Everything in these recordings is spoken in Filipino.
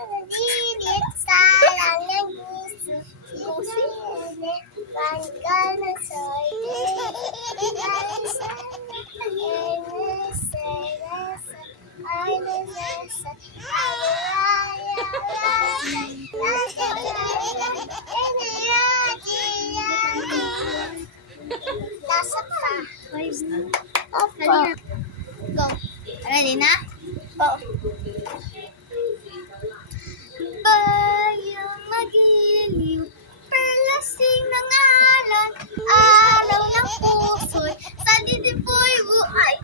Nalilit sa lang ng gusto. Gusto bangga na soy. Nasa pa. Opo. Go. Ready na? Oo. Bayang magiliw, perlasing ng alan, araw ng puso'y, sa didipoy buhay,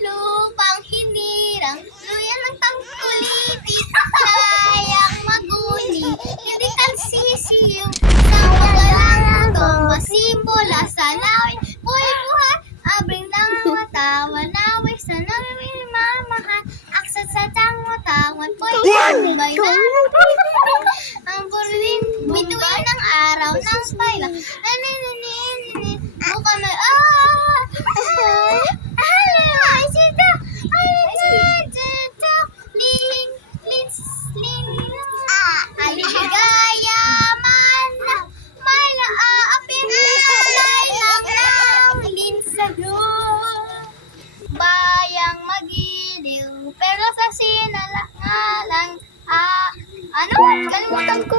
lupang hinirang, luyan ng tangkulitin, sayang maguni, hindi tansisiyo, sa magalang ito, masimula sa nawin, buhay-buhay, abring ng matawa, naway sa nawin, mamahan, aksat sa tangwa-tawan, may na, ang burlin, bituin ng araw ng paylang, buka na, aligaya man na, may naaapin alay ng naulin sa bayang magiliw, pero sa sinalangalang, ano? Kalimutan ko.